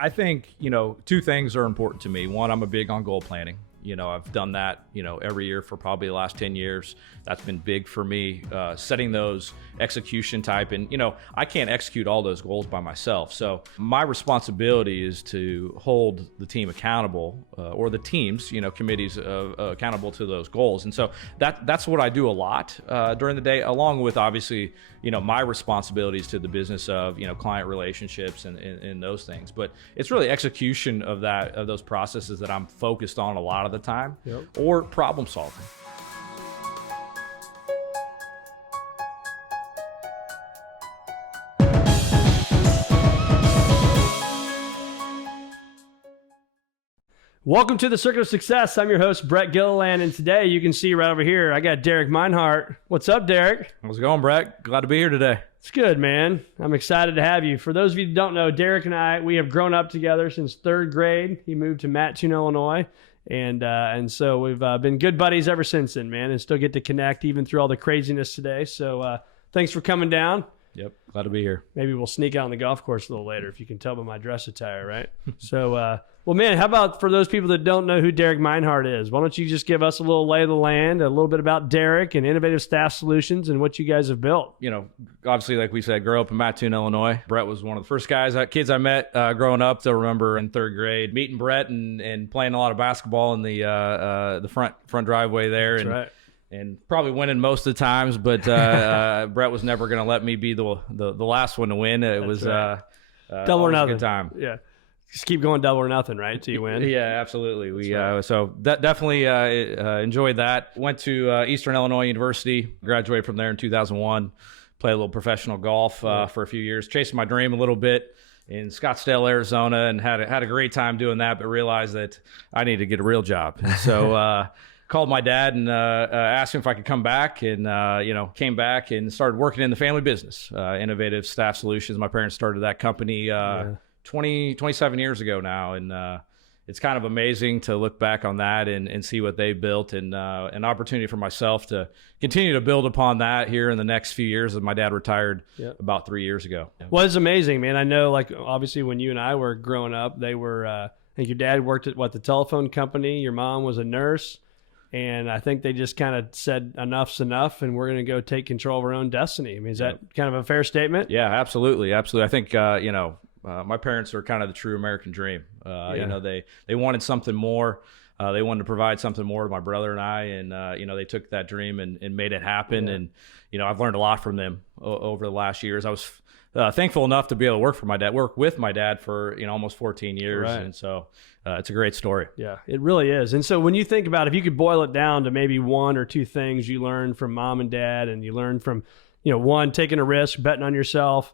I think, two things are important to me. One, I'm a big on goal planning. I've done that, every year for probably the last 10 years. That's been big for me, setting those execution type. And, I can't execute all those goals by myself. So my responsibility is to hold the team accountable, or the teams, committees accountable to those goals. And so that's what I do a lot during the day, along with obviously, my responsibilities to the business of, client relationships and those things. But it's really execution of those processes that I'm focused on a lot of the time, or problem solving. Welcome to the Circuit of Success. I'm your host, Brett Gilliland, and today you can see right over here, I got Derek Meinhardt. What's up, Derek? How's it going, Brett? Glad to be here today. It's good, man. I'm excited to have you. For those of you who don't know, Derek and we have grown up together since third grade. He moved to Mattoon, Illinois, and so we've been good buddies ever since then, man, and still get to connect even through all the craziness today. So thanks for coming down. Yep, glad to be here. Maybe we'll sneak out on the golf course a little later, if you can tell by my dress attire, right? So, well, man, how about for those people that don't know who Derek Meinhardt is? Why don't you just give us a little lay of the land, a little bit about Derek and Innovative Staff Solutions and what you guys have built? Obviously, like we said, grew up in Mattoon, Illinois. Brett was one of the first kids I met growing up. Still remember in third grade meeting Brett and playing a lot of basketball in the front driveway there. That's right. And probably winning most of the times, but Brett was never going to let me be the last one to win. It was right. Double or nothing. A good time. Yeah, just keep going double or nothing, right? Till you win. Yeah, absolutely. So definitely enjoyed that. Went to Eastern Illinois University. Graduated from there in 2001. Played a little professional golf for a few years. Chasing my dream a little bit in Scottsdale, Arizona, and had a great time doing that. But realized that I needed to get a real job. And so. Called my dad and asked him if I could come back, and came back and started working in the family business, Innovative Staff Solutions. My parents started that company 27 years ago now, and it's kind of amazing to look back on that and see what they built, and an opportunity for myself to continue to build upon that here in the next few years, as my dad retired about 3 years ago. Well, it's amazing, man. I know, like, obviously when you and I were growing up, they were, I think your dad worked at the telephone company, your mom was a nurse. And I think they just kind of said enough's enough, and we're going to go take control of our own destiny. I mean, is that kind of a fair statement? Yeah, absolutely. Absolutely. I think, my parents are kind of the true American dream. They wanted something more. They wanted to provide something more to my brother and I, and, they took that dream and made it happen. Yeah. And, I've learned a lot from them over the last years. I was thankful enough to be able to work with my dad for, almost 14 years. Right. And so it's a great story. Yeah, it really is. And so when you think about, if you could boil it down to maybe one or two things you learned from mom and dad, and you learned from, one, taking a risk, betting on yourself,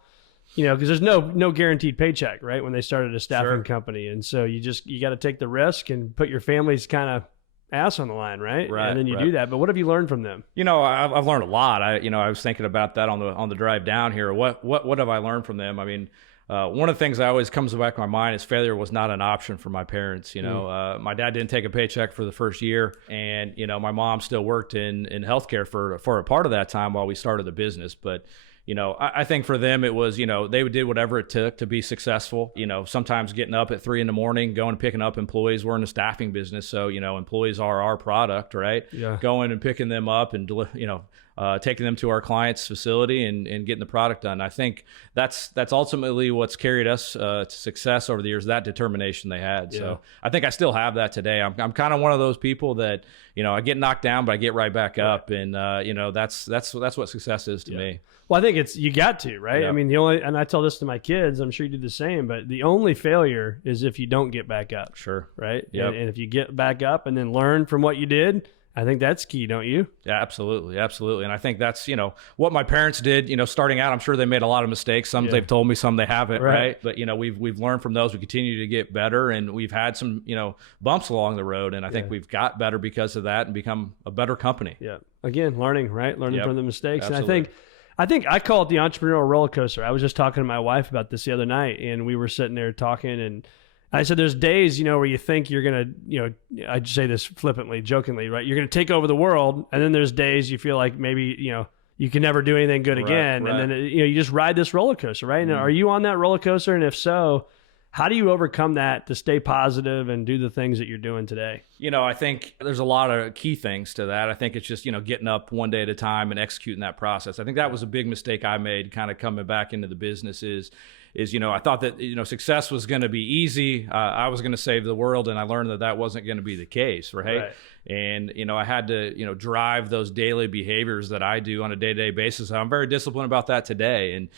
because there's no guaranteed paycheck, right? When they started a staffing company. And so you got to take the risk and put your family's kind of ass on the line, right? And then you do that. But what have you learned from them? I've learned a lot. I was thinking about that on the drive down here. What have I learned from them? I mean, one of the things that always comes back to my mind is failure was not an option for my parents. My dad didn't take a paycheck for the first year, and my mom still worked in healthcare for a part of that time while we started the business. But I think for them, it was, they did whatever it took to be successful. Sometimes getting up at 3 a.m, going and picking up employees. We're in a staffing business, so, employees are our product, right? Yeah. Going and picking them up and, taking them to our client's facility and getting the product done. I think that's ultimately what's carried us to success over the years, that determination they had. Yeah. So I think I still have that today. I'm kind of one of those people that, I get knocked down, but I get right back up. And, that's what success is to me. Well, I think you got to, right? Yeah. I mean, and I tell this to my kids, I'm sure you do the same, but the only failure is if you don't get back up. Sure. Right? Yep. And if you get back up and then learn from what you did, I think that's key, don't you? Yeah, absolutely. Absolutely. And I think that's, what my parents did, starting out. I'm sure they made a lot of mistakes. Some they've told me, some they haven't, right? But, we've learned from those. We continue to get better, and we've had some, bumps along the road. And I think we've got better because of that and become a better company. Yeah. Again, learning, right? Learning from the mistakes. Absolutely. And I think I call it the entrepreneurial roller coaster. I was just talking to my wife about this the other night, and we were sitting there talking, and I said, there's days, where you think you're going to, I say this flippantly, jokingly, right? You're going to take over the world. And then there's days you feel like maybe, you can never do anything good again. Right. And then, you just ride this roller coaster, right? And are you on that roller coaster? And if so, How do you overcome that to stay positive and do the things that you're doing today? I think there's a lot of key things to that. I think it's just, getting up one day at a time and executing that process. I think that was a big mistake I made kind of coming back into the business is I thought that, success was going to be easy. I was going to save the world, and I learned that wasn't going to be the case, right? And, I had to, drive those daily behaviors that I do on a day-to-day basis. I'm very disciplined about that today. And,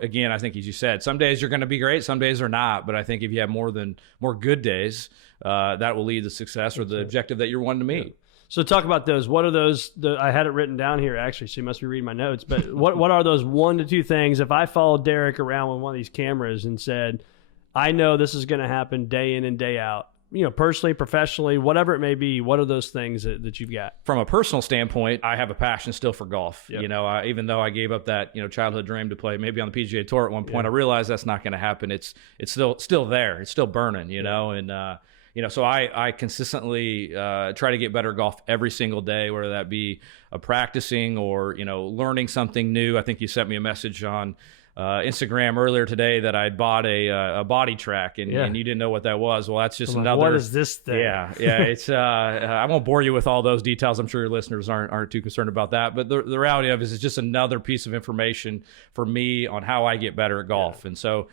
again, I think as you said, some days you're going to be great, some days are not. But I think if you have more good days, that will lead to success or the objective that you're wanting to meet. Yeah. So talk about those. What are those? I had it written down here, actually, so you must be reading my notes. But what are those 1 to 2 things? If I followed Derek around with one of these cameras and said, I know this is going to happen day in and day out, personally, professionally, whatever it may be, what are those things that you've got? From a personal standpoint, I have a passion still for golf. Yep. Even though I gave up that, childhood dream to play maybe on the PGA Tour at one point, I realized that's not going to happen. It's still there. It's still burning, and so I consistently try to get better at golf every single day, whether that be practicing or, learning something new. I think you sent me a message on Instagram earlier today that I'd bought a body track and you didn't know what that was. Well, that's just another. What is this thing? Yeah. It's I won't bore you with all those details. I'm sure your listeners aren't too concerned about that. But the reality of it is it's just another piece of information for me on how I get better at golf. Yeah. And so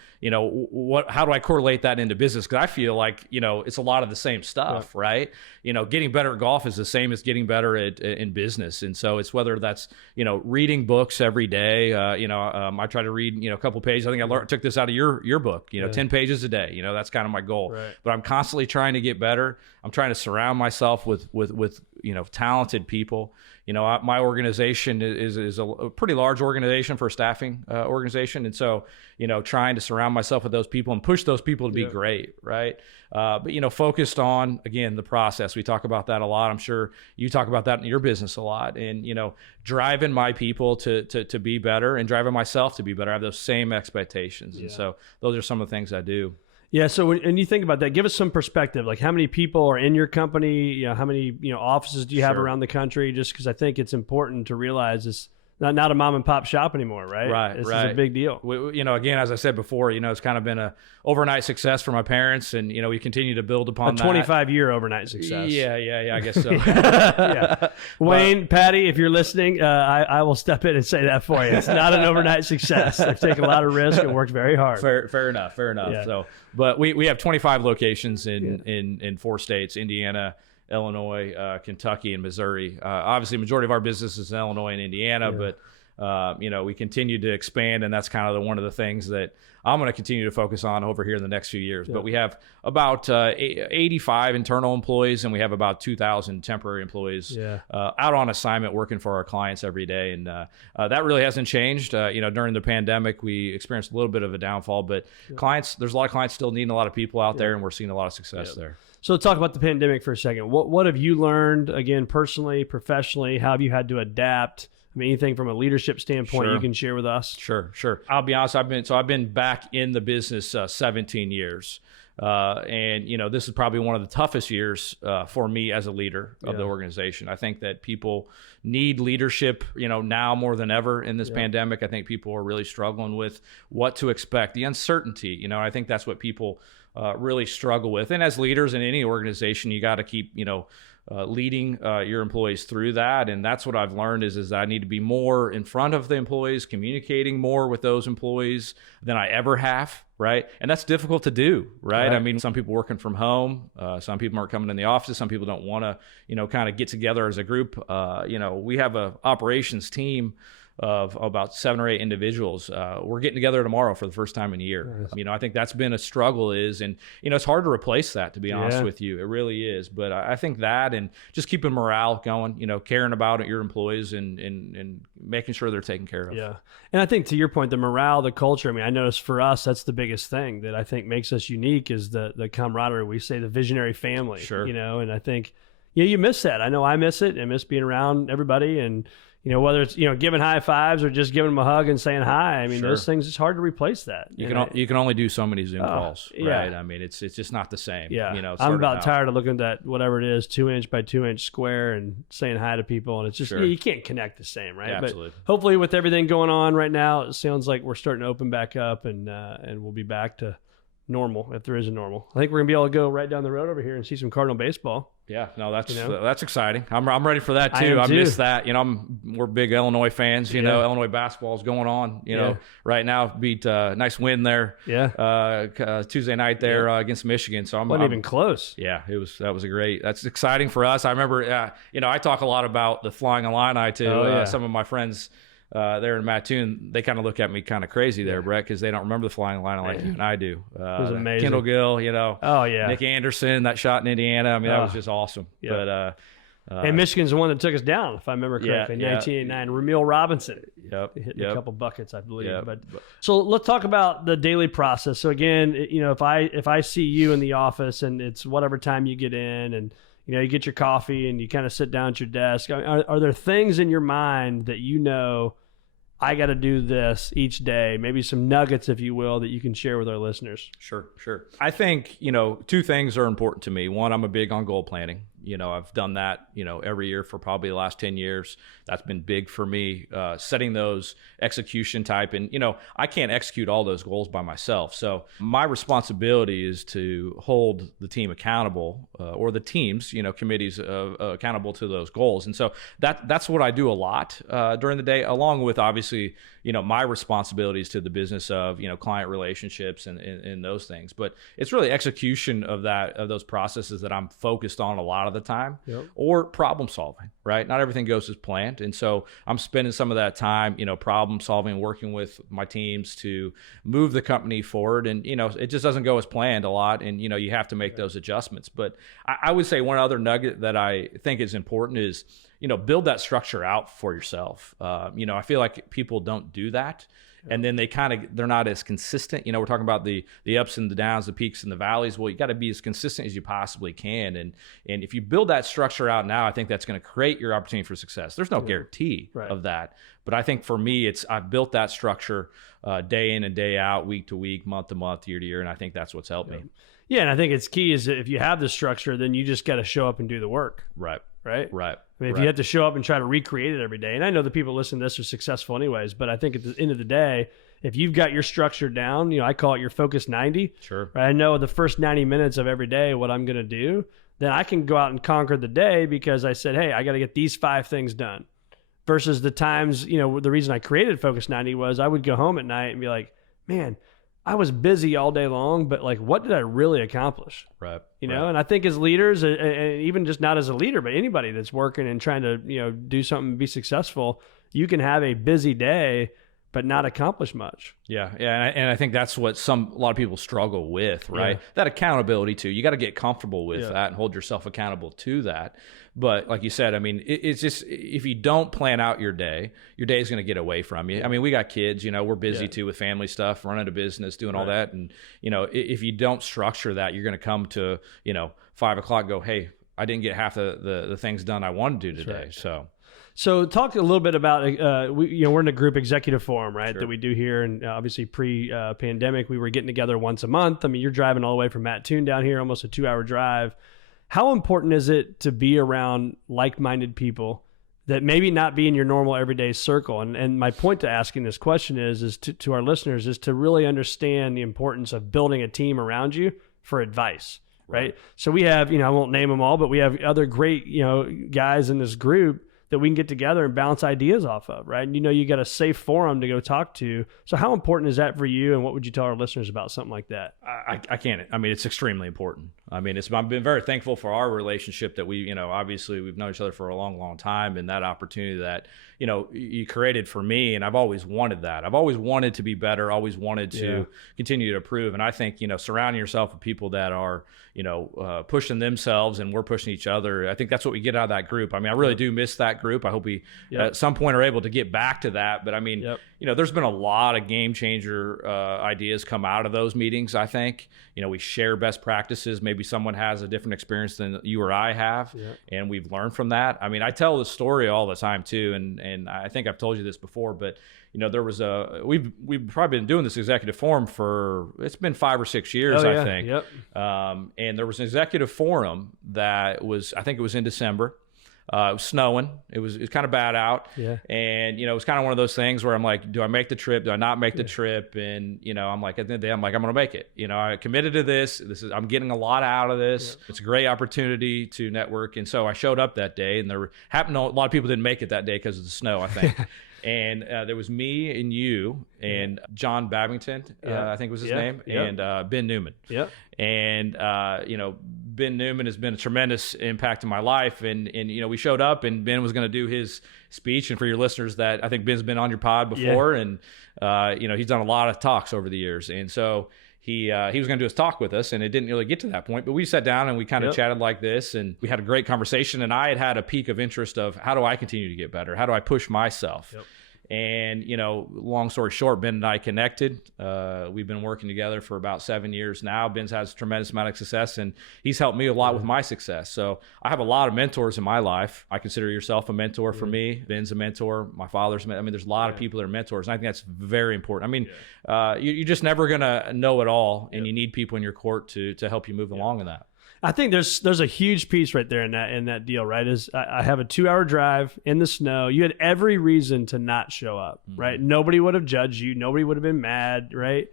how do I correlate that into business? Because I feel like it's a lot of the same stuff, right? Getting better at golf is the same as getting better in business. And so it's whether that's reading books every day. I try to read a couple pages. I think I took this out of your book, 10 pages a day. That's kind of my goal. Right. But I'm constantly trying to get better. I'm trying to surround myself with talented people. My organization is a pretty large organization for a staffing organization. And so, trying to surround myself with those people and push those people to be great. Right. But, focused on, again, the process. We talk about that a lot. I'm sure you talk about that in your business a lot. And, driving my people to be better and driving myself to be better. I have those same expectations. Yeah. And so those are some of the things I do. Yeah. So when you think about that, give us some perspective. Like how many people are in your company? How many offices do you have around the country? Just because I think it's important to realize it's not a mom and pop shop anymore, right? Right. This is a big deal. Again, as I said before, it's kind of been a overnight success for my parents, and we continue to build upon that. 25-year overnight success. Yeah. I guess so. Yeah. Wayne, Patty, if you're listening, I will step in and say that for you. It's not an overnight success. They've taken a lot of risk and worked very hard. Fair enough. Yeah. So, but we have 25 locations in 4 states: Indiana, Illinois, Kentucky, and Missouri. Obviously, the majority of our business is in Illinois and Indiana, but we continue to expand, and that's kind of one of the things that I'm going to continue to focus on over here in the next few years. Yeah. But we have about 85 internal employees, and we have about 2,000 temporary employees out on assignment working for our clients every day. And that really hasn't changed. During the pandemic, we experienced a little bit of a downfall, but there's a lot of clients still needing a lot of people out there, and we're seeing a lot of success there. So talk about the pandemic for a second. What have you learned, again, personally, professionally? How have you had to adapt? I mean, anything from a leadership standpoint you can share with us? Sure. I'll be honest. I've been back in the business 17 years. And this is probably one of the toughest years for me as a leader of the organization. I think that people need leadership, now more than ever in this pandemic. I think people are really struggling with what to expect, the uncertainty. I think that's what people really struggle with. And as leaders in any organization, you got to keep, leading your employees through that. And that's what I've learned is that I need to be more in front of the employees, communicating more with those employees than I ever have. Right. And that's difficult to do. Right. I mean, some people working from home, some people aren't coming in the office. Some people don't want to, kind of get together as a group. We have a operations team of about 7 or 8 individuals. We're getting together tomorrow for the first time in a year. Nice. I think that's been a struggle and it's hard to replace that, to be honest with you. It really is. But I think that and just keeping morale going, caring about your employees and making sure they're taken care of. Yeah. And I think to your point, the morale, the culture, I mean, I notice for us, that's the biggest thing that I think makes us unique is the camaraderie. We say the visionary family, and I think, you miss that. I know I miss it. I miss being around everybody and, whether it's, giving high fives or just giving them a hug and saying hi. I mean, those things, it's hard to replace that. You can only do so many Zoom calls, right? I mean, it's just not the same. Yeah. I'm about tired of looking at that, whatever it is, 2-inch by 2-inch square and saying hi to people. And it's just, you can't connect the same, right? Yeah, absolutely. But hopefully with everything going on right now, it sounds like we're starting to open back up and we'll be back to normal, if there is a normal. I think we're gonna be able to go right down the road over here and see some Cardinal baseball. Yeah, no, that's exciting. I'm ready for that too. I am too. Miss that. We're big Illinois fans. You know, Illinois basketball is going on. You know, right now beat nice win there. Yeah. Tuesday night there against Michigan. So wasn't even close. Yeah, that's exciting for us. I remember. I talk a lot about the Flying Illini to some of my friends. There in Mattoon, they kind of look at me kind of crazy there, Brett, because they don't remember the Flying Illini like you and I do. It was amazing. Kendall Gill, Nick Anderson, that shot in Indiana. I mean, that was just awesome. But and Michigan's the one that took us down, if I remember correctly, in 1989. Ramil Robinson hitting a couple buckets, I believe. But so let's talk about the daily process. So again, if I see you in the office and it's whatever time you get in and you get your coffee and you kind of sit down at your desk, are there things in your mind that I got to do this each day, maybe some nuggets, if you will, that you can share with our listeners? Sure. I think, two things are important to me. One, I'm a big on goal planning. I've done that, every year for probably the last 10 years. That's been big for me, setting those execution type. And, I can't execute all those goals by myself. So my responsibility is to hold the team accountable or the teams, committees accountable to those goals. And so that's what I do a lot during the day, along with obviously, my responsibilities to the business of, client relationships and those things. But it's really execution of those processes that I'm focused on a lot of the time, or problem solving, right? Not everything goes as planned. And so I'm spending some of that time, problem solving, working with my teams to move the company forward. And, it just doesn't go as planned a lot. And, you have to make those adjustments. But I would say one other nugget that I think is important is, build that structure out for yourself. I feel like people don't do that. And then they're not as consistent. We're talking about the ups and the downs, the peaks and the valleys. Well, you got to be as consistent as you possibly can. And if you build that structure out now, I think that's going to create your opportunity for success. There's no guarantee of that. But I think for me, I've built that structure day in and day out, week to week, month to month, year to year. And I think that's what's helped me. Yeah. And I think it's key is that if you have the structure, then you just got to show up and do the work. Right. I mean, if you have to show up and try to recreate it every day, and I know the people listening to this are successful anyways, but I think at the end of the day, if you've got your structure down, I call it your focus 90. Sure. Right? I know the first 90 minutes of every day what I'm going to do, then I can go out and conquer the day because I said, hey, I got to get these 5 things done. Versus the times, the reason I created Focus 90 was I would go home at night and be like, man, I was busy all day long, but what did I really accomplish? Right. And I think as leaders, and even just not as a leader, but anybody that's working and trying to, do something, be successful, you can have a busy day, but not accomplish much. Yeah. And I think that's what a lot of people struggle with, right? That accountability too. You got to get comfortable with that and hold yourself accountable to that. But like you said, I mean, it's just, if you don't plan out your day is going to get away from you. I mean, we got kids, we're busy too with family stuff, running a business, doing all that. And, if you don't structure that, you're going to come to, 5 o'clock, go, hey, I didn't get half the things done I wanted to do today. So talk a little bit about, we're in a group executive forum, right, that we do here. And obviously pre-pandemic, we were getting together once a month. I mean, you're driving all the way from Mattoon down here, almost a 2-hour drive. How important is it to be around like-minded people that maybe not be in your normal everyday circle? And my point to asking this question is to our listeners is to really understand the importance of building a team around you for advice, right? So we have, I won't name them all, but we have other great, guys in this group that we can get together and bounce ideas off of, right? And you got a safe forum to go talk to. So how important is that for you? And what would you tell our listeners about something like that? I can't. I mean, it's extremely important. I mean, I've been very thankful for our relationship that we, obviously we've known each other for a long, long time, and that opportunity that, you created for me. And I've always wanted that. I've always wanted to be better, always wanted to continue to improve. And I think, surrounding yourself with people that are, pushing themselves and we're pushing each other. I think that's what we get out of that group. I mean, I really do miss that group. I hope we at some point are able to get back to that. But I mean, there's been a lot of game changer ideas come out of those meetings. I think, we share best practices. Maybe someone has a different experience than you or I have, and we've learned from that. I mean, I tell this story all the time too. And I think I've told you this before, but there was we've probably been doing this executive forum it's been 5 or 6 years, I think. And there was an executive forum that was, I think it was in December. It was snowing. It was kind of bad out. Yeah. And, you know, it was kind of one of those things where I'm like, do I make the trip? Do I not make the trip? And, you know, I'm like, at the end of the day, I'm like, I'm going to make it. You know, I committed to this. I'm getting a lot out of this. It's a great opportunity to network. And so I showed up that day, and a lot of people didn't make it that day because of the snow, I think. And there was me and you and John Babington, I think was his name, and Ben Newman. And, you know, Ben Newman has been a tremendous impact in my life. And you know, we showed up, and Ben was going to do his speech. And for your listeners, that I think Ben's been on your pod before. And, you know, he's done a lot of talks over the years. And so he was going to do his talk with us, and it didn't really get to that point. But we sat down and we kind of chatted like this, and we had a great conversation. And I had a peak of interest of, how do I continue to get better? How do I push myself? And, you know, long story short, Ben and I connected. We've been working together for about 7 years now. Ben's has a tremendous amount of success, and he's helped me a lot with my success. So I have a lot of mentors in my life. I consider yourself a mentor for me. Ben's a mentor. My father's I mean, there's a lot of people that are mentors, and I think that's very important. I mean, you're just never going to know it all, and you need people in your court to help you move along in that. I think there's a huge piece right there in that deal, right? Is I have a 2-hour drive in the snow. You had every reason to not show up, right? Nobody would have judged you. Nobody would have been mad, right?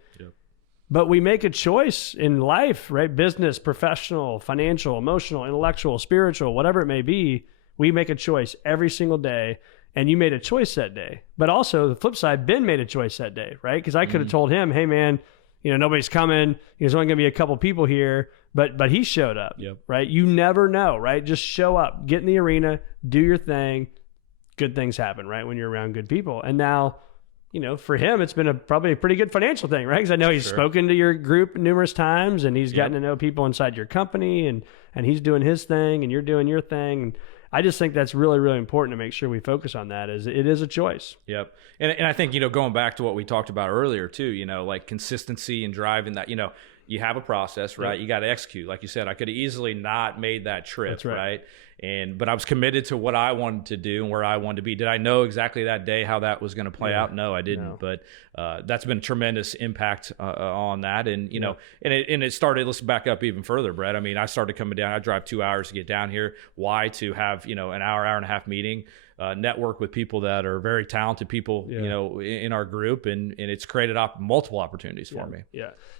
But we make a choice in life, right? Business, professional, financial, emotional, intellectual, spiritual, whatever it may be. We make a choice every single day. And you made a choice that day. But also the flip side, Ben made a choice that day, right? Because I could have told him, hey man, you know, nobody's coming. There's only going to be a couple people here. But he showed up, right? You never know, right? Just show up, get in the arena, do your thing. Good things happen, right? When you're around good people. And now, you know, for him, it's been probably a pretty good financial thing, right? Because I know he's spoken to your group numerous times, and he's gotten to know people inside your company, and he's doing his thing, and you're doing your thing. And I just think that's really, really important to make sure we focus on that. Is it is a choice. Yep. And I think, you know, going back to what we talked about earlier too, you know, like consistency and driving that, you know, you have a process, right? You got to execute. Like you said, I could have easily not made that trip, That's right? But I was committed to what I wanted to do and where I wanted to be. Did I know exactly that day how that was going to play out? No, I didn't. No. But that's been a tremendous impact on that. And, you know, and it started, let's back up even further, Brett. I mean, I started coming down. I drive 2 hours to get down here. Why? To have, you know, an hour and a half meeting. Network with people that are very talented people, you know, in our group, and it's created multiple opportunities for me.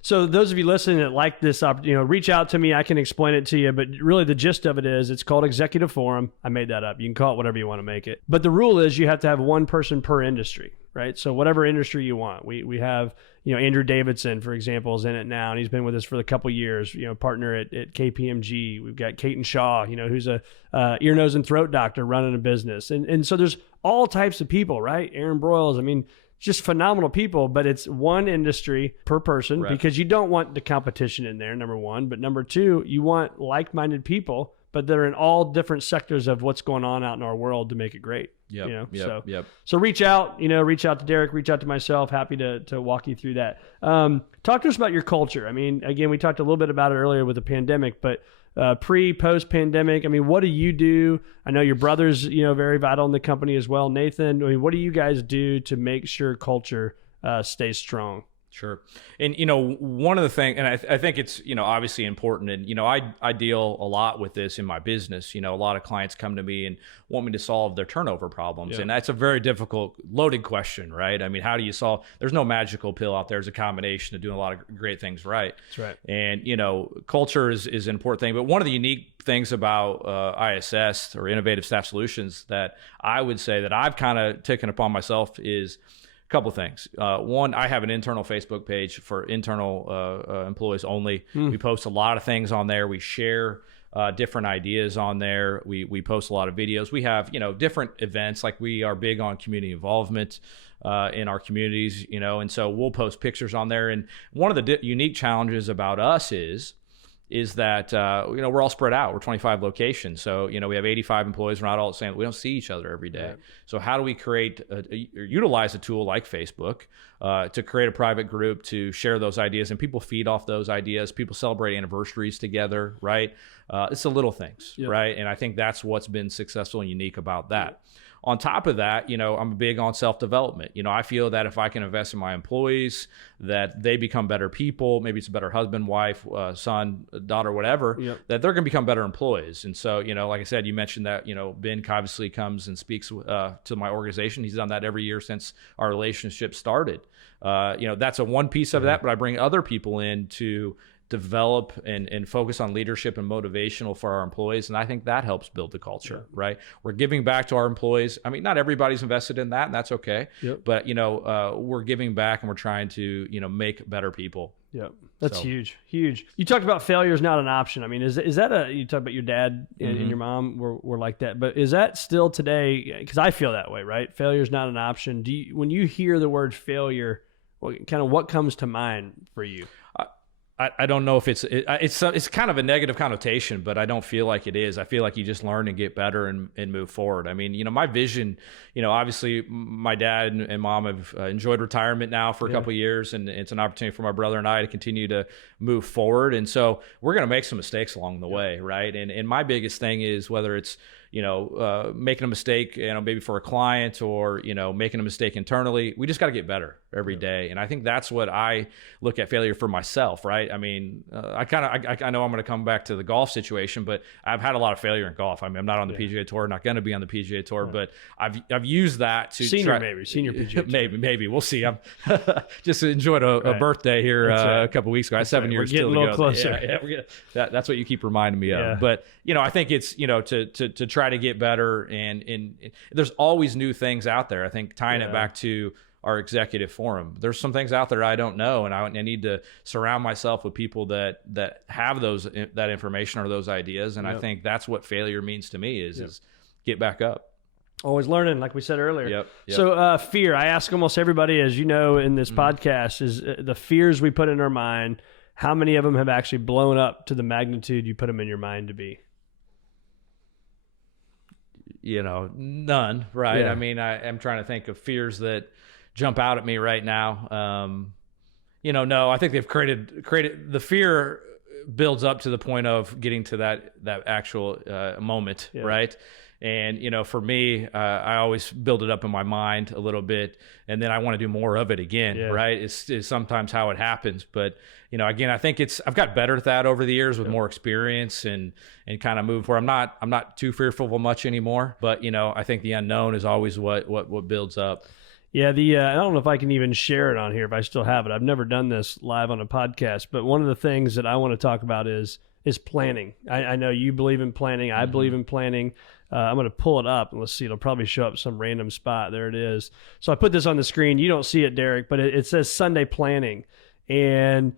So those of you listening that like this, you know, reach out to me. I can explain it to you, but really the gist of it is it's called Executive Forum. I made that up. You can call it whatever you want to make it. But the rule is you have to have one person per industry, right? So whatever industry you want. We have, you know, Andrew Davidson, for example, is in it now, and he's been with us for a couple of years, you know, partner at KPMG. We've got Caton Shaw, you know, who's a ear, nose, and throat doctor running a business. And so there's all types of people, right? Aaron Broyles, I mean, just phenomenal people, but it's one industry per person because you don't want the competition in there, number one. But number two, you want like-minded people, but they're in all different sectors of what's going on out in our world to make it great. You know? So reach out, reach out to Derek, reach out to myself. Happy to walk you through that. Talk to us about your culture. I mean, again, we talked a little bit about it earlier with the pandemic, but post pandemic, I mean, what do you do? I know your brother's, very vital in the company as well. Nathan, I mean, what do you guys do to make sure culture stays strong? Sure. And, one of the things, and I think it's, obviously important, and, I deal a lot with this in my business. A lot of clients come to me and want me to solve their turnover problems. And that's a very difficult, loaded question, right? I mean, how do you solve, there's no magical pill out there. There's a combination of doing a lot of great things right. That's right. And, culture is an important thing. But one of the unique things about ISS, or Innovative Staff Solutions, that I would say that I've kind of taken upon myself is couple things. One, I have an internal Facebook page for internal employees only. We post a lot of things on there. We share different ideas on there. We post a lot of videos. We have, different events. Like, we are big on community involvement in our communities, and so we'll post pictures on there. And one of the unique challenges about us is that, we're all spread out. We're 25 locations. So, we have 85 employees. We're not all saying we don't see each other every day. Right. So how do we utilize a tool like Facebook to create a private group to share those ideas, and people feed off those ideas. People celebrate anniversaries together, right? It's the little things, right? And I think that's what's been successful and unique about that. on top of that, I'm big on self-development. I feel that if I can invest in my employees, that they become better people, maybe it's a better husband, wife, son, daughter, whatever, that they're going to become better employees. And so, like I said, you mentioned that, Ben obviously comes and speaks to my organization. He's done that every year since our relationship started. That's one piece of that, but I bring other people in to develop and focus on leadership and motivational for our employees. And I think that helps build the culture, right? We're giving back to our employees. I mean, not everybody's invested in that, and that's okay. But, we're giving back and we're trying to, make better people. That's huge. You talked about failure is not an option. I mean, is that you talked about your dad and your mom were like that, but is that still today? Because I feel that way, right? Failure is not an option. When you hear the word failure, what comes to mind for you? I don't know if it's kind of a negative connotation, but I don't feel like it is. I feel like you just learn and get better and move forward. I mean, my vision, obviously my dad and mom have enjoyed retirement now for a couple of years, and it's an opportunity for my brother and I to continue to move forward. And so we're going to make some mistakes along the way, right? And my biggest thing is whether it's making a mistake, maybe for a client or, making a mistake internally, we just got to get better every day. And I think that's what I look at failure for myself, right? I mean, I know I'm going to come back to the golf situation, but I've had a lot of failure in golf. I mean, I'm not on the PGA Tour, not going to be on the PGA Tour, but I've used that to senior PGA Tour. maybe we'll see. I'm just enjoyed a birthday here a couple weeks ago. I had 7 years still to go. We're getting a little closer. That's what you keep reminding me of. But I think it's to try to get better, and there's always new things out there. I think tying it back to our executive forum, there's some things out there I don't know, and I need to surround myself with people that have that information or those ideas. And I think that's what failure means to me is get back up. Always learning, like we said earlier. Yep. So fear, I ask almost everybody, as you know, in this podcast, is the fears we put in our mind, how many of them have actually blown up to the magnitude you put them in your mind to be? None, right? I mean, I'm trying to think of fears that jump out at me right now. No, I think they've created the fear builds up to the point of getting to that actual moment, right? And, for me, I always build it up in my mind a little bit, and then I want to do more of it again, right? It's sometimes how it happens. But, again, I think I've got better at that over the years with more experience and kind of move where I'm not too fearful of much anymore. But, I think the unknown is always what builds up. Yeah, I don't know if I can even share it on here if I still have it. I've never done this live on a podcast, but one of the things that I want to talk about is planning. I know you believe in planning. I believe in planning. I'm going to pull it up and let's see. It'll probably show up some random spot. There it is. So I put this on the screen. You don't see it, Derek, but it says Sunday planning. And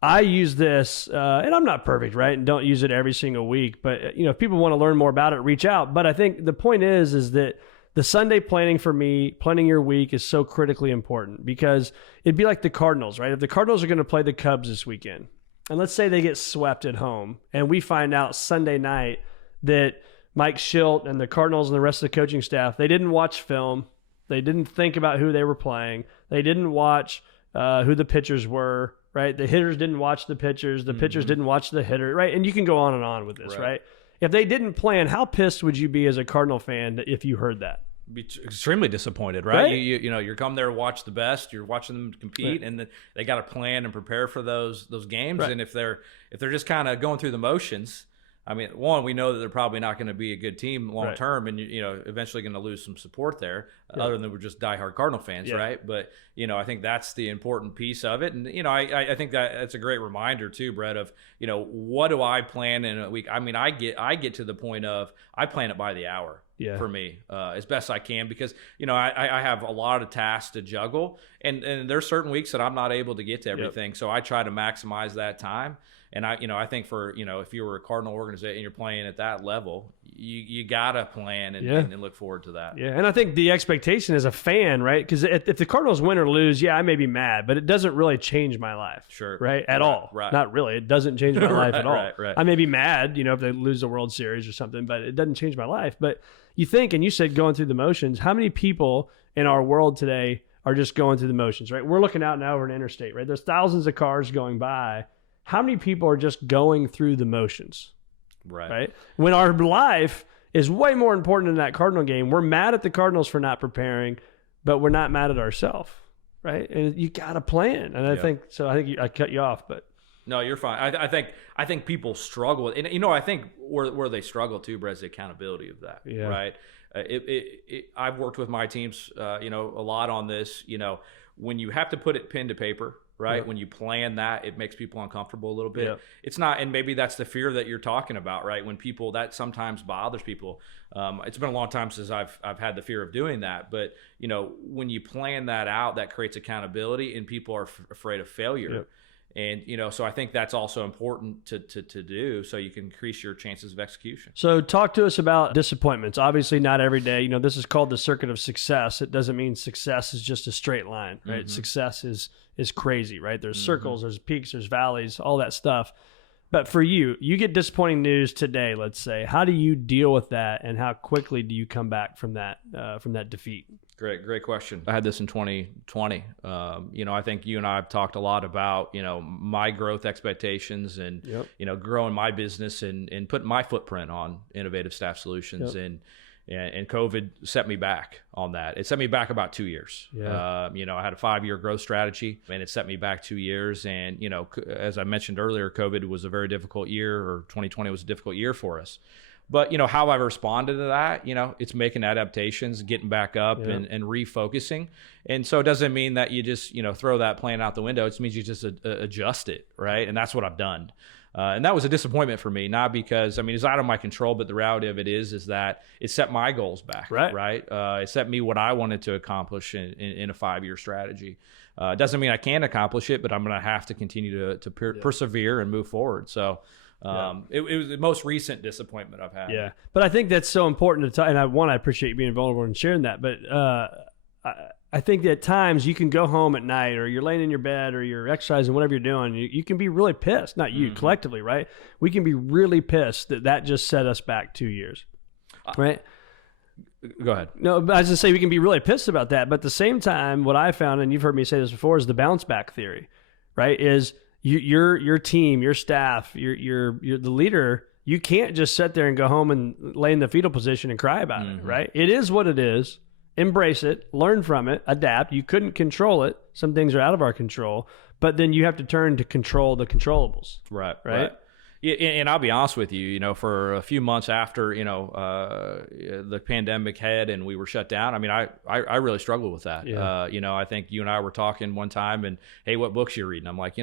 I use this, and I'm not perfect, right? And don't use it every single week. But, if people want to learn more about it, reach out. But I think the point is that the Sunday planning for me, planning your week is so critically important because it'd be like the Cardinals, right? If the Cardinals are going to play the Cubs this weekend, and let's say they get swept at home, and we find out Sunday night that Mike Schilt and the Cardinals and the rest of the coaching staff, they didn't watch film. They didn't think about who they were playing. They didn't watch who the pitchers were, right? The hitters didn't watch the pitchers. The pitchers didn't watch the hitter, right? And you can go on with this, right? If they didn't plan, how pissed would you be as a Cardinal fan if you heard that? Be extremely disappointed, right? You're come there to watch the best. You're watching them compete, and they got to plan and prepare for those games. Right. And if they're just kind of going through the motions, I mean, one, we know that they're probably not going to be a good team long term, and eventually going to lose some support there. Other than we're just diehard Cardinal fans, right? But I think that's the important piece of it, and I think that's a great reminder too, Brett. Of what do I plan in a week? I mean, I get to the point of I plan it by the hour. For me, as best I can, because I have a lot of tasks to juggle, and there's certain weeks that I'm not able to get to everything, so I try to maximize that time. And I think for if you were a Cardinal organization and you're playing at that level, you gotta plan and look forward to that. And I think the expectation as a fan, right? Because if the Cardinals win or lose, I may be mad, but it doesn't really change my life, right? At all, not really. It doesn't change my life at all. I may be mad, if they lose the World Series or something, but it doesn't change my life. But you think, and you said going through the motions, how many people in our world today are just going through the motions, right? We're looking out now over an interstate, right? There's thousands of cars going by. How many people are just going through the motions, right? When our life is way more important in that Cardinal game. We're mad at the Cardinals for not preparing, but we're not mad at ourselves, right? And you got to plan. And I think I cut you off, but no, you're fine. I think people struggle with, and I think where they struggle too, Brett, is the accountability of that, right? I've worked with my teams, a lot on this. When you have to put it pen to paper, right? Yep. When you plan that, it makes people uncomfortable a little bit. Yep. It's not, and maybe that's the fear that you're talking about, right? When people, that sometimes bothers people. It's been a long time since I've had the fear of doing that, but when you plan that out, that creates accountability, and people are afraid of failure. Yep. And, so I think that's also important to do, so you can increase your chances of execution. So talk to us about disappointments. Obviously not every day, this is called the circuit of success. It doesn't mean success is just a straight line, right? Mm-hmm. Success is crazy, right? There's circles, there's peaks, there's valleys, all that stuff. But for you get disappointing news today, let's say. How do you deal with that, and how quickly do you come back from that defeat? Great question. I had this in 2020. I think you and I have talked a lot about, my growth expectations and, growing my business and putting my footprint on innovative staff solutions. Yep. And COVID set me back on that. It set me back about 2 years. Yeah. I had a 5-year growth strategy, and it set me back 2 years. And, as I mentioned earlier, COVID was a very difficult year, or 2020 was a difficult year for us. But, how I've responded to that, it's making adaptations, getting back up and refocusing. And so it doesn't mean that you just, throw that plan out the window. It means you just adjust it, right? And that's what I've done. And that was a disappointment for me, not because, it's out of my control, but the reality of it is that it set my goals back, right? It set me what I wanted to accomplish in a 5-year strategy. It doesn't mean I can't accomplish it, but I'm going to have to continue to persevere and move forward. So it was the most recent disappointment I've had. Yeah, but I think that's so important to talk. And I appreciate you being vulnerable and sharing that. But I think that at times you can go home at night, or you're laying in your bed, or you're exercising, whatever you're doing. You can be really pissed. Not you, collectively, right? We can be really pissed that just set us back 2 years, right? Go ahead. No, but I was going to say we can be really pissed about that. But at the same time, what I found, and you've heard me say this before, is the bounce back theory, right? Is your team, your staff, you're the leader. You can't just sit there and go home and lay in the fetal position and cry about it, right? It is what it is. Embrace it, learn from it, adapt. You couldn't control it. Some things are out of our control, but then you have to turn to control the controllables. Right. Yeah, and I'll be honest with you, for a few months after, the pandemic hit and we were shut down, I really struggled with that. Yeah. I think you and I were talking one time, and, hey, what books you reading? I'm like,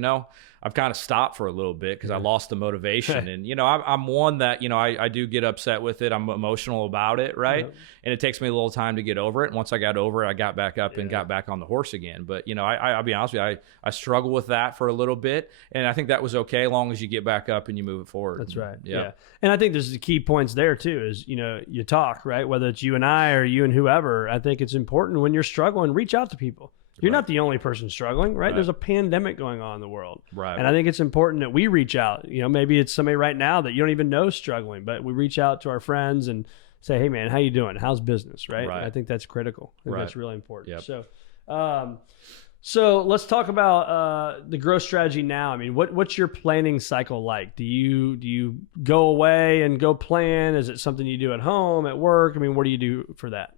I've kind of stopped for a little bit because I lost the motivation. And, I'm one that, I do get upset with it. I'm emotional about it, right? Yep. And it takes me a little time to get over it. And once I got over it, I got back up and got back on the horse again. But, I'll be honest with you, I struggle with that for a little bit. And I think that was okay, as long as you get back up and you move it forward. That's right. Yeah. And I think there's the key points there too, is, you talk, right? Whether it's you and I or you and whoever, I think it's important when you're struggling, reach out to people. You're not the only person struggling, right? There's a pandemic going on in the world. Right. And I think it's important that we reach out. Maybe it's somebody right now that you don't even know is struggling, but we reach out to our friends and say, hey, man, how you doing? How's business, right? I think that's critical. I think that's really important. Yep. So let's talk about the growth strategy now. What's your planning cycle like? Do you go away and go plan? Is it something you do at home, at work? What do you do for that?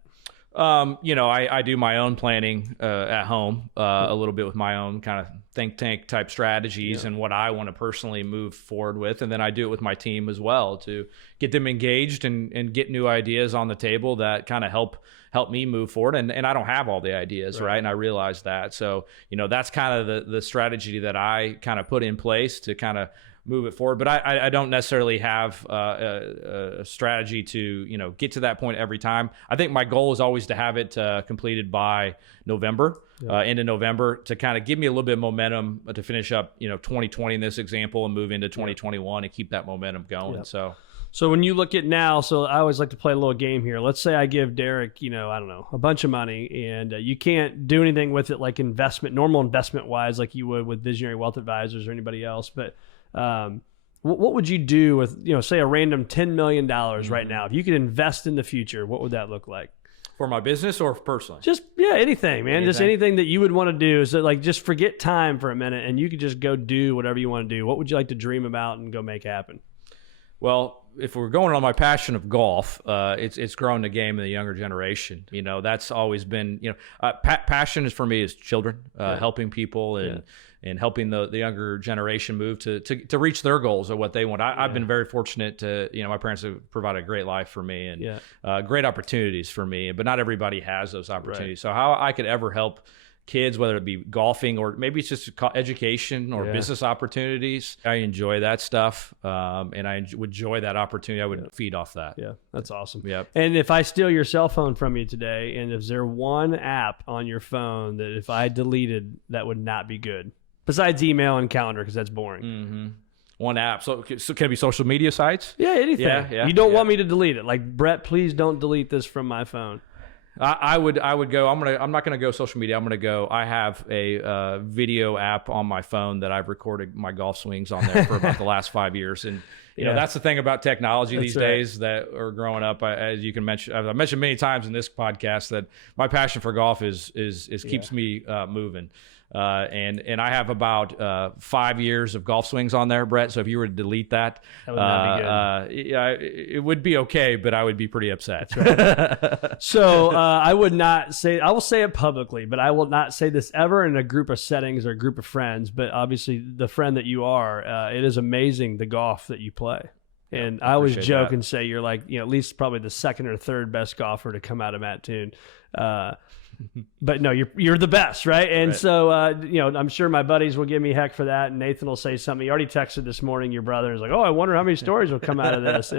I do my own planning at home a little bit with my own kind of think tank type strategies and what I want to personally move forward with. And then I do it with my team as well to get them engaged and get new ideas on the table that kind of help me move forward. And I don't have all the ideas, right? And I realize that. So, that's kind of the strategy that I kind of put in place to kind of move it forward. But I don't necessarily have a strategy to, get to that point every time. I think my goal is always to have it completed by November, into November, to kind of give me a little bit of momentum to finish up, 2020 in this example and move into 2021 and keep that momentum going. Yep. So when you look at now, so I always like to play a little game here. Let's say I give Derek, I don't know, a bunch of money, and you can't do anything with it like normal investment wise, like you would with Visionary Wealth Advisors or anybody else. But what would you do with, say a random $10 million right now? If you could invest in the future, what would that look like? For my business or personally? Just, anything, man. Just anything that you would want to do. So like, just forget time for a minute and you could just go do whatever you want to do. What would you like to dream about and go make happen? Well, if we're going on my passion of golf, it's growing the game in the younger generation. You know, that's always been, you know, passion is for me is children, helping people and helping the younger generation move to reach their goals or what they want. I've been very fortunate to, you know, my parents have provided a great life for me and great opportunities for me, but not everybody has those opportunities. So how I could ever help kids, whether it be golfing or maybe it's just education or business opportunities. I enjoy that stuff. And I would enjoy that opportunity. I would feed off that. Yeah, that's awesome. Yep. And if I steal your cell phone from you today, and is there one app on your phone that if I deleted, that would not be good? Besides email and calendar, because that's boring. Mm-hmm. One app. So can it be social media sites? Yeah, anything. Yeah, you don't want me to delete it. Like, Brett, please don't delete this from my phone. I would go. I'm not gonna go social media. I'm gonna go. I have a video app on my phone that I've recorded my golf swings on there for about the last 5 years, and you know that's the thing about technology these days that are growing up. As you can mention, I've mentioned many times in this podcast that my passion for golf is keeps me moving. And I have about 5 years of golf swings on there, Brett. So if you were to delete that would not be good. Yeah, it would be okay, but I would be pretty upset. Right. So I would not say, I will say it publicly, but I will not say this ever in a group of settings or a group of friends. But obviously, the friend that you are, it is amazing the golf that you play. And I always joke and say you're like, you know, at least probably the second or third best golfer to come out of Mattoon. But no, you're the best, right? And so, you know, I'm sure my buddies will give me heck for that, and Nathan will say something. He already texted this morning. Your brother is like, "Oh, I wonder how many stories will come out of this."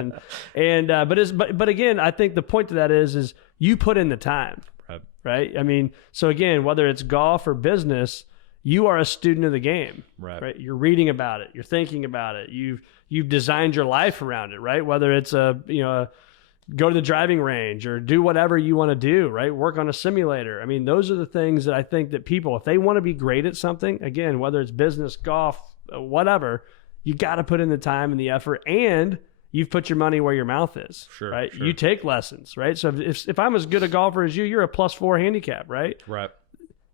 But again, I think the point to that is you put in the time, right? I mean, so again, whether it's golf or business, you are a student of the game, right? You're reading about it, you're thinking about it, you've designed your life around it, right? Whether it's go to the driving range or do whatever you want to do, right? Work on a simulator. I mean, those are the things that I think that people, if they want to be great at something, again, whether it's business, golf, whatever, you got to put in the time and the effort, and you've put your money where your mouth is, right? Sure. You take lessons, right? So if I'm as good a golfer as you, you're a +4 handicap, right? Right.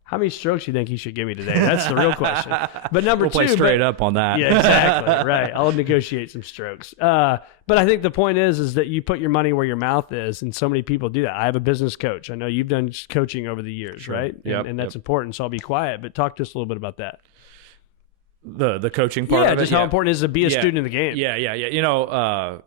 How many strokes do you think you should give me today? That's the real question. But we'll play straight up on that. Yeah, exactly. Right. I'll negotiate some strokes. But I think the point is that you put your money where your mouth is, and so many people do that. I have a business coach. I know you've done coaching over the years, right? And that's important. So I'll be quiet. But talk to us a little bit about that. The coaching part of it. Just how important it is to be a student of the game. Yeah. You know,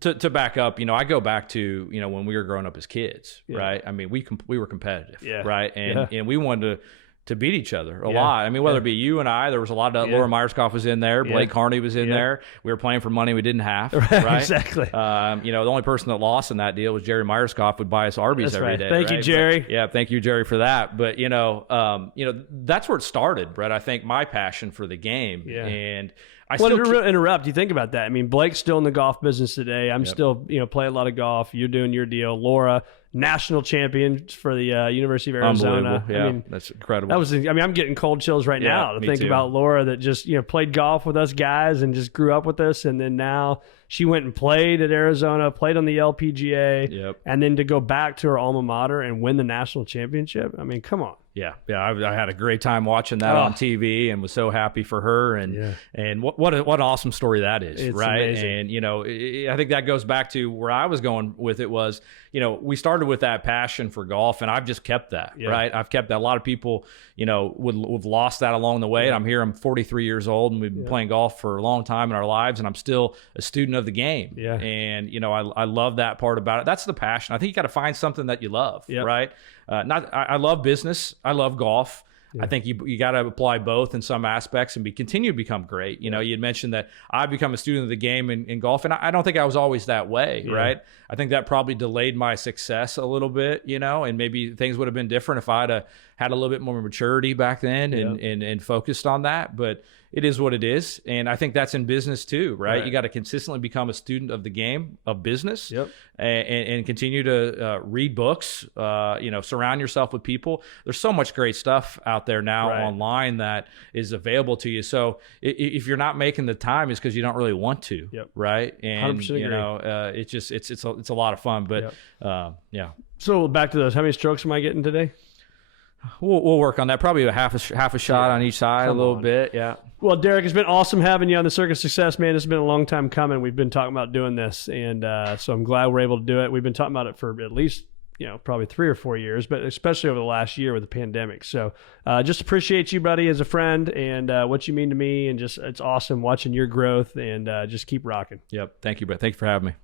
to back up, you know, I go back to, you know, when we were growing up as kids, right? I mean, we were competitive, right? And we wanted to beat each other a lot. I mean, whether it be you and I, there was a lot of Laura Myerscough was in there, Blake Carney was in there. We were playing for money we didn't have, right? Exactly. You know, the only person that lost in that deal was Jerry Myerscough, would buy us Arby's every day. Thank you, Jerry. But, thank you, Jerry, for that. But you know, that's where it started, Brett. I think my passion for the game, and I still interrupt. You think about that. I mean, Blake's still in the golf business today. I'm still, you know, play a lot of golf. You're doing your deal. Laura, national champion for the University of Arizona. Yeah, I mean, that's incredible. That was. I mean, I'm getting cold chills right now to think about Laura that just, you know, played golf with us guys and just grew up with us, and then now she went and played at Arizona, played on the LPGA, and then to go back to her alma mater and win the national championship. I mean, come on. Yeah. I had a great time watching that on TV, and was so happy for her. And what an awesome story that is, right? Amazing. And you know, I think that goes back to where I was going with it was, you know, we started with that passion for golf, and I've just kept that, right? I've kept that. A lot of people, you know, would have lost that along the way. And I'm here. I'm 43 years old, and we've been playing golf for a long time in our lives, and I'm still a student of the game. And you know, I love that part about it. That's the passion. I think you got to find something that you love, right? I love business. I love golf. I think you got to apply both in some aspects and continue to become great. You know, you had mentioned that I've become a student of the game in golf, and I don't think I was always that way, right? I think that probably delayed my success a little bit, you know, and maybe things would have been different if I'd had a little bit more maturity back then and focused on that. But it is what it is. And I think that's in business too, right? You got to consistently become a student of the game of business and continue to read books, you know, surround yourself with people. There's so much great stuff out there now online that is available to you. So if you're not making the time, it's because you don't really want to, right? And, you know, it's a lot of fun, but yeah. So back to those, how many strokes am I getting today? We'll work on that. Probably a half a shot on each side, a little bit. Yeah. Well, Derek, it's been awesome having you on the Circus Success, man. It's been a long time coming. We've been talking about doing this, and so I'm glad we're able to do it. We've been talking about it for at least, probably 3 or 4 years, but especially over the last year with the pandemic. So just appreciate you, buddy, as a friend, and what you mean to me, and just it's awesome watching your growth, and just keep rocking. Yep. Thank you, Brett. Thank you for having me.